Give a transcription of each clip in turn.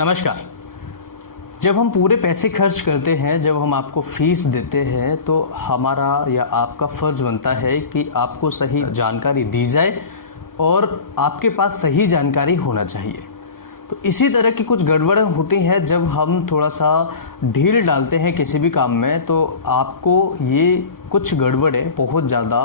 नमस्कार। जब हम पूरे पैसे खर्च करते हैं, जब हम आपको फीस देते हैं, तो हमारा या आपका फ़र्ज़ बनता है कि आपको सही जानकारी दी जाए और आपके पास सही जानकारी होना चाहिए। तो इसी तरह की कुछ गड़बड़ें होती हैं जब हम थोड़ा सा ढील डालते हैं किसी भी काम में, तो आपको ये कुछ गड़बड़ें बहुत ज़्यादा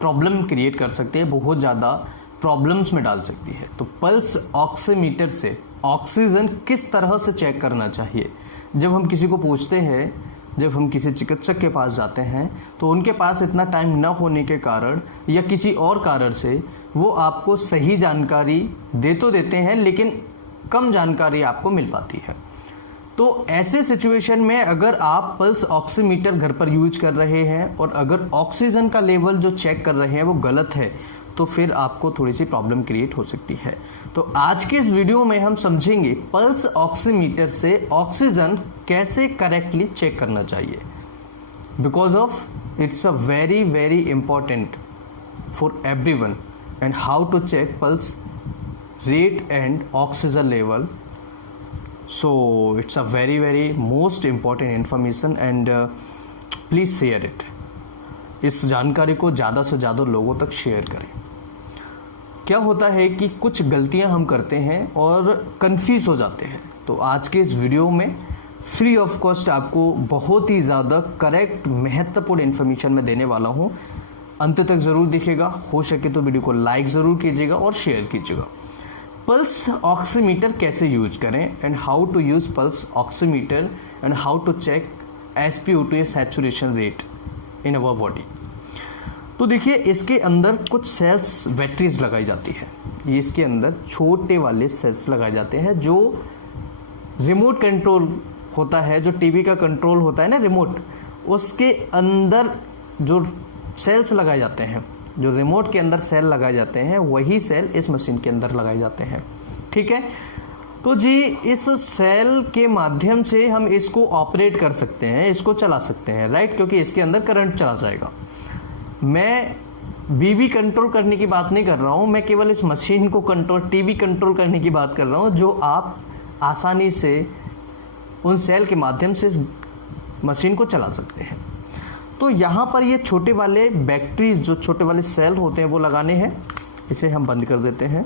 प्रॉब्लम क्रिएट कर सकती है, बहुत ज़्यादा प्रॉब्लम्स में डाल सकती है। तो पल्स ऑक्सीमीटर से ऑक्सीजन किस तरह से चेक करना चाहिए, जब हम किसी को पूछते हैं, जब हम किसी चिकित्सक के पास जाते हैं, तो उनके पास इतना टाइम न होने के कारण या किसी और कारण से वो आपको सही जानकारी दे तो देते हैं, लेकिन कम जानकारी आपको मिल पाती है। तो ऐसे सिचुएशन में अगर आप पल्स ऑक्सीमीटर घर पर यूज कर रहे हैं और अगर ऑक्सीजन का लेवल जो चेक कर रहे हैं वो गलत है, तो फिर आपको थोड़ी सी प्रॉब्लम क्रिएट हो सकती है। तो आज के इस वीडियो में हम समझेंगे पल्स ऑक्सीमीटर से ऑक्सीजन कैसे करेक्टली चेक करना चाहिए, because of it's a very very important for everyone and how to check pulse rate and oxygen level. So it's a very very most important information and please share it। इस जानकारी को ज़्यादा से ज़्यादा लोगों तक शेयर करें। क्या होता है कि कुछ गलतियां हम करते हैं और कंफ्यूज हो जाते हैं, तो आज के इस वीडियो में फ्री ऑफ कॉस्ट आपको बहुत ही ज़्यादा करेक्ट महत्वपूर्ण इन्फॉर्मेशन मैं देने वाला हूं। अंत तक ज़रूर दिखेगा, हो सके तो वीडियो को लाइक ज़रूर कीजिएगा और शेयर कीजिएगा। पल्स ऑक्सीमीटर कैसे यूज करें and how to use pulse oximeter and how to check SpO2 saturation rate in our body. तो देखिए, इसके अंदर कुछ सेल्स बैटरीज लगाई जाती है। ये इसके अंदर छोटे वाले सेल्स लगाए जाते हैं जो रिमोट कंट्रोल होता है, जो टीवी का कंट्रोल होता है ना रिमोट, उसके अंदर जो सेल्स लगाए जाते हैं, जो रिमोट के अंदर सेल लगाए जाते हैं, वही सेल इस मशीन के अंदर लगाए जाते हैं। ठीक है, तो जी इस सेल के माध्यम से हम इसको ऑपरेट कर सकते हैं, इसको चला सकते हैं, राइट, क्योंकि इसके अंदर करंट चला जाएगा। मैं बीवी कंट्रोल करने की बात नहीं कर रहा हूं, मैं केवल इस मशीन को कंट्रोल, टीवी कंट्रोल करने की बात कर रहा हूं, जो आप आसानी से उन सेल के माध्यम से इस मशीन को चला सकते हैं। तो यहाँ पर ये छोटे वाले बैटरीज, जो छोटे वाले सेल होते हैं, वो लगाने हैं। इसे हम बंद कर देते हैं।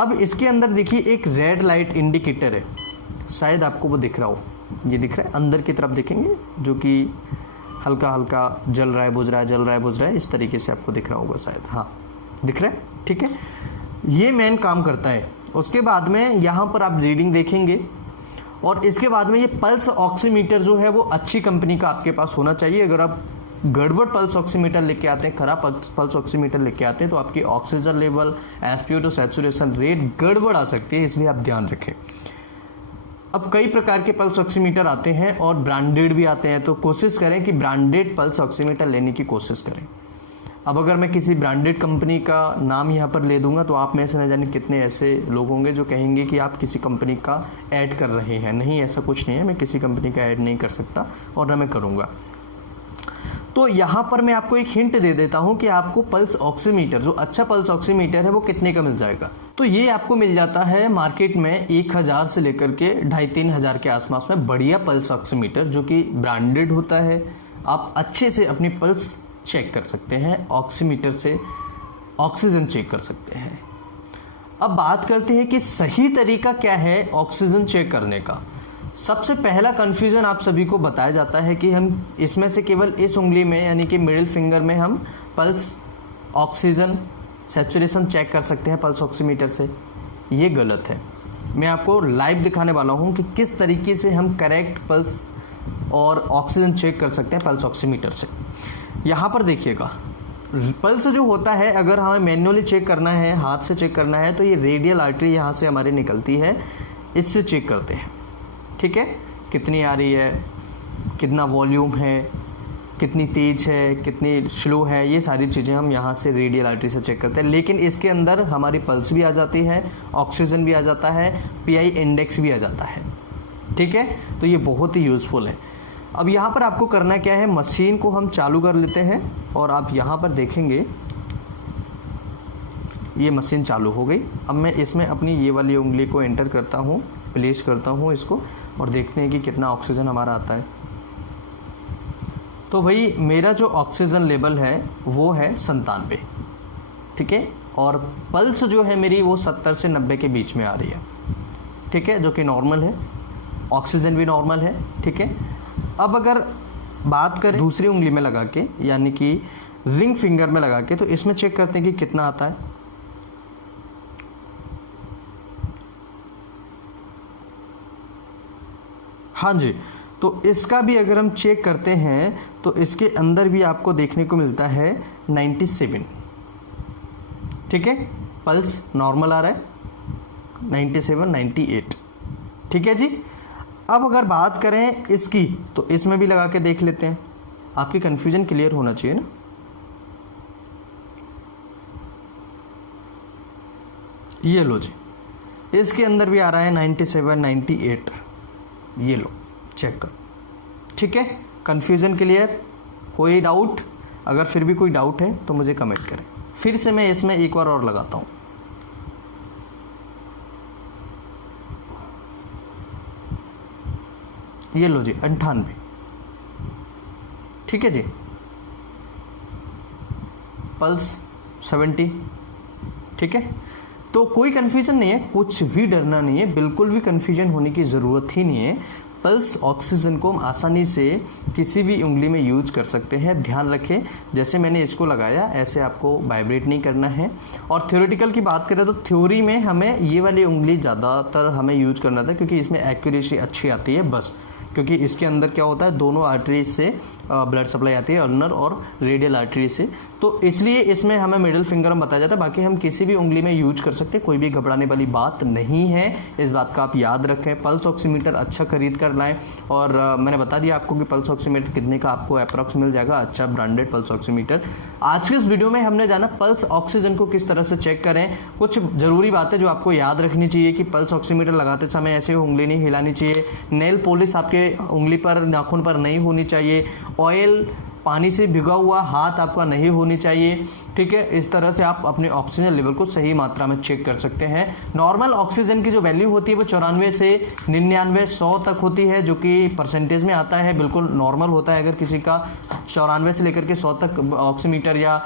अब इसके अंदर देखिए एक रेड लाइट इंडिकेटर है, शायद आपको वो दिख रहा हो, ये दिख रहा है, अंदर की तरफ देखेंगे, जो कि हल्का हल्का जल रहा है, बुझ रहा है, जल रहा है, बुझ रहा है, इस तरीके से आपको दिख रहा होगा शायद। हाँ, दिख रहा है, ठीक है। ये मेन काम करता है। उसके बाद में यहाँ पर आप रीडिंग देखेंगे और इसके बाद में ये पल्स ऑक्सीमीटर जो है वो अच्छी कंपनी का आपके पास होना चाहिए। अगर आप गड़बड़ पल्स ऑक्सीमीटर लेके आते हैं, खराब पल्स ऑक्सीमीटर लेके आते हैं, तो आपकी oxygen level, SpO2 saturation rate गड़बड़ आ सकती है, इसलिए आप ध्यान रखें। अब कई प्रकार के पल्स ऑक्सीमीटर आते हैं और ब्रांडेड भी आते हैं, तो कोशिश करें कि ब्रांडेड पल्स ऑक्सीमीटर लेने की कोशिश करें। अब अगर मैं किसी ब्रांडेड कंपनी का नाम यहाँ पर ले दूंगा तो आप में से न जाने कितने ऐसे लोग होंगे जो कहेंगे कि आप किसी कंपनी का ऐड कर रहे हैं। नहीं, ऐसा कुछ नहीं है, मैं किसी कंपनी का ऐड नहीं कर सकता और न मैं करूँगा। तो यहाँ पर मैं आपको एक हिंट दे देता हूँ कि आपको पल्स ऑक्सीमीटर, जो अच्छा पल्स ऑक्सीमीटर है, वो कितने का मिल जाएगा। तो ये आपको मिल जाता है मार्केट में 1000 से लेकर के 2500-3000 हजार के आसपास में बढ़िया पल्स ऑक्सीमीटर, जो कि ब्रांडेड होता है। आप अच्छे से अपनी पल्स चेक कर सकते हैं, ऑक्सीमीटर से ऑक्सीजन चेक कर सकते हैं। अब बात करते हैं कि सही तरीका क्या है ऑक्सीजन चेक करने का। सबसे पहला कंफ्यूजन आप सभी को बताया जाता है कि हम इसमें से केवल इस उंगली में, यानी कि मिडिल फिंगर में, हम पल्स ऑक्सीजन सैचुरेशन चेक कर सकते हैं पल्स ऑक्सीमीटर से। ये गलत है। मैं आपको लाइव दिखाने वाला हूँ कि किस तरीके से हम करेक्ट पल्स और ऑक्सीजन चेक कर सकते हैं पल्स ऑक्सीमीटर से। यहाँ पर देखिएगा, पल्स जो होता है, अगर हमें मैन्युअली चेक करना है, हाथ से चेक करना है, तो ये रेडियल आर्टरी यहाँ से हमारी निकलती है, इससे चेक करते हैं। ठीक है, कितनी आ रही है, कितना वॉल्यूम है, कितनी तेज है, कितनी स्लो है, ये सारी चीज़ें हम यहाँ से रेडियल आर्टरी से चेक करते हैं। लेकिन इसके अंदर हमारी पल्स भी आ जाती है, ऑक्सीजन भी आ जाता है, PI इंडेक्स भी आ जाता है। ठीक है, तो ये बहुत ही यूज़फुल है। अब यहाँ पर आपको करना क्या है, मशीन को हम चालू कर लेते हैं और आप यहाँ पर देखेंगे ये मशीन चालू हो गई। अब मैं इसमें अपनी ये वाली उंगली को एंटर करता हूँ, प्लेस करता हूँ इसको, और देखते हैं कि कितना ऑक्सीजन हमारा आता है। तो भाई मेरा जो ऑक्सीजन लेवल है वो है 97, ठीक है, और पल्स जो है मेरी वो 70 से 90 के बीच में आ रही है, ठीक है, जो कि नॉर्मल है। ऑक्सीजन भी नॉर्मल है, ठीक है। अब अगर बात करें दूसरी उंगली में लगा के, यानी कि रिंग फिंगर में लगा के, तो इसमें चेक करते हैं कि कितना आता है। हाँ जी, तो इसका भी अगर हम चेक करते हैं तो इसके अंदर भी आपको देखने को मिलता है 97, ठीक है, पल्स नॉर्मल आ रहा है 97, 98, ठीक है जी। अब अगर बात करें इसकी, तो इसमें भी लगा के देख लेते हैं। आपकी कंफ्यूजन क्लियर होना चाहिए ना। ये लो जी, इसके अंदर भी आ रहा है 97, 98, ये लो चेक करो, ठीक है। कंफ्यूजन क्लियर, कोई डाउट? अगर फिर भी कोई डाउट है तो मुझे कमेंट करें। फिर से मैं इसमें एक बार और लगाता हूं। ये लो जी 98, ठीक है जी। पल्स 70, ठीक है। तो कोई कंफ्यूजन नहीं है, कुछ भी डरना नहीं है, बिल्कुल भी कंफ्यूजन होने की ज़रूरत ही नहीं है। पल्स ऑक्सीजन को हम आसानी से किसी भी उंगली में यूज कर सकते हैं। ध्यान रखें, जैसे मैंने इसको लगाया ऐसे आपको वाइब्रेट नहीं करना है। और थ्योरेटिकल की बात करें तो थ्योरी में हमें ये वाली उंगली ज़्यादातर हमें यूज करना था, क्योंकि इसमें एक्यूरेसी अच्छी आती है बस। क्योंकि इसके अंदर क्या होता है, दोनों आर्टरीज से ब्लड सप्लाई आती है, अल्नर और रेडियल आर्टरी से, तो इसलिए इसमें हमें मिडिल फिंगर में बताया जाता है। बाकी हम किसी भी उंगली में यूज कर सकते हैं, कोई भी घबराने वाली बात नहीं है, इस बात का आप याद रखें। पल्स ऑक्सीमीटर अच्छा खरीद कर लाएं, और मैंने बता दिया आपको कि पल्स ऑक्सीमीटर कितने का आपको अप्रॉक्स मिल जाएगा, अच्छा ब्रांडेड पल्स ऑक्सीमीटर। आज के इस वीडियो में हमने जाना पल्स ऑक्सीजन को किस तरह से चेक करें। कुछ जरूरी बातें जो आपको याद रखनी चाहिए कि पल्स ऑक्सीमीटर लगाते समय ऐसे उंगली नहीं हिलानी चाहिए, नेल पॉलिश आपके उंगली पर, नाखून पर नहीं होनी चाहिए, ऑयल पानी से भिगा हुआ हाथ आपका नहीं होनी चाहिए, ठीक है। इस तरह से आप अपने ऑक्सीजन लेवल को सही मात्रा में चेक कर सकते हैं। नॉर्मल ऑक्सीजन की जो वैल्यू होती है वो 94 से 99, 100 तक होती है, जो कि परसेंटेज में आता है, बिल्कुल नॉर्मल होता है। अगर किसी का 94 से लेकर के 100 तक ऑक्सीमीटर या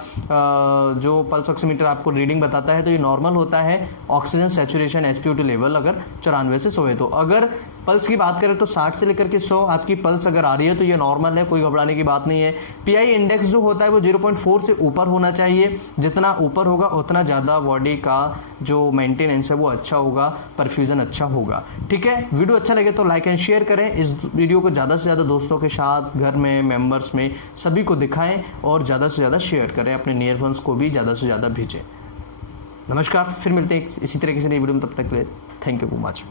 जो पल्स ऑक्सीमीटर आपको रीडिंग बताता है तो ये नॉर्मल होता है। ऑक्सीजन सैचुरेशन SpO2 लेवल अगर 94 से 100 है तो। अगर पल्स की बात करें तो 60 से लेकर के 100 आपकी पल्स अगर आ रही है तो ये नॉर्मल है, कोई घबराने की बात नहीं है। PI इंडेक्स जो होता है वो 0.4 से ऊपर होना चाहिए। जितना ऊपर होगा उतना ज़्यादा बॉडी का जो मेंटेनेंस है वो अच्छा होगा, परफ्यूजन अच्छा होगा, ठीक है। वीडियो अच्छा लगे तो लाइक एंड शेयर करें। इस वीडियो को ज़्यादा से ज़्यादा दोस्तों के साथ, घर में, मेंबर्स में सभी को दिखाएं, और ज़्यादा से ज़्यादा शेयर करें। अपने नियर वंस को भी ज़्यादा से ज़्यादा भेजें। नमस्कार, फिर मिलते हैं इसी तरह की नई वीडियो में, तब तक के लिए थैंक यू सो मच।